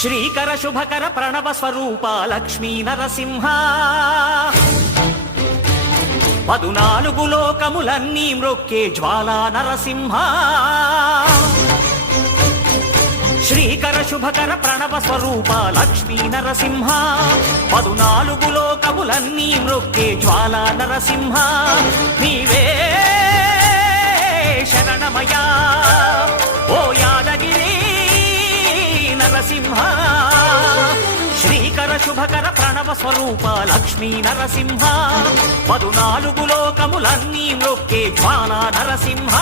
శ్రీకర శుభకర ప్రణవ స్వరూప లక్ష్మీ నరసింహ 14 లోకములన్నీ మ్రొక్కే జ్వాలా నరసింహ శ్రీకర శుభకర ప్రణవ స్వరూప లక్ష్మీ నరసింహ 14 లోకములన్నీ మ్రొక్కే జ్వాలా నరసింహ నీవే శరణమయా ఓ యాదగిరి నరసింహ శ్రీకర శుభకర ప్రణవ స్వరూప లక్ష్మీ నరసింహ 14 లోకములన్నీ మ్రొక్కే జ్వాలా నరసింహ